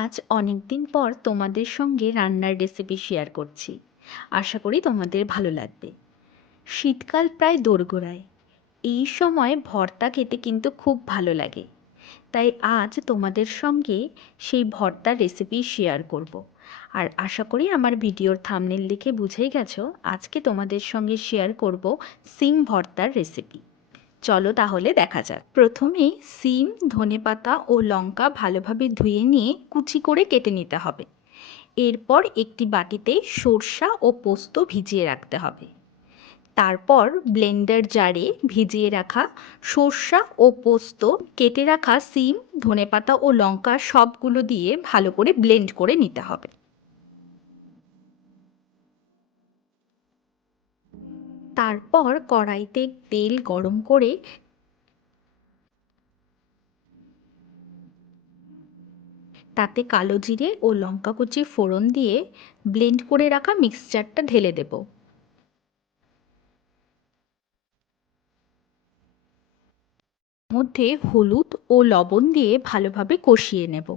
আজ অনেক দিন পর তোমাদের সঙ্গে রান্নার রেসিপি শেয়ার করছি। আশা করি তোমাদের ভালো লাগবে। শীতকাল প্রায় দোরগোড়ায়। এই সময় ভর্তা খেতে কিন্তু খুব ভালো লাগে। তাই আজ তোমাদের সঙ্গে সেই ভর্তার রেসিপি শেয়ার করব। আর আশা করি আমার ভিডিওর থাম্বনেল দেখে বুঝেই গেছো আজকে তোমাদের সঙ্গে শেয়ার করব সিম ভর্তার রেসিপি। চলো তাহলে দেখা যাক। প্রথমে সিম, ধনেপাতা ও লঙ্কা ভালোভাবে ধুয়ে নিয়ে কুচি করে কেটে নিতে হবে। এরপর একটি বাটিতে সরষা ও পোস্ত ভিজিয়ে রাখতে হবে। তারপর ব্লেন্ডার জারে ভিজিয়ে রাখা সরষা ও পোস্ত, কেটে রাখা সিম, ধনেপাতা ও লঙ্কা সবগুলো দিয়ে ভালো করে ব্লেন্ড করে নিতে হবে। তারপর কড়াইতে তেল গরম করে তাতে কালো জিরে ও লঙ্কা কুচি ফোড়ন দিয়ে ব্লেন্ড করে রাখা মিক্সচারটা ঢেলে দেব। মধ্যে হলুদ ও লবণ দিয়ে ভালোভাবে কষিয়ে নেব।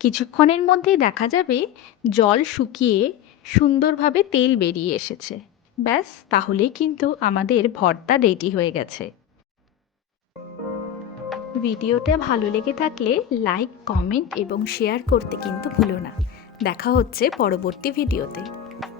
কিছুক্ষণের মধ্যেই দেখা যাবে জল শুকিয়ে সুন্দরভাবে তেল বেরিয়ে এসেছে। ব্যাস, তাহলেই কিন্তু আমাদের ভর্তা রেডি হয়ে গেছে। ভিডিওটা ভালো লেগে থাকলে লাইক, কমেন্ট এবং শেয়ার করতে কিন্তু ভুলো না। দেখা হচ্ছে পরবর্তী ভিডিওতে।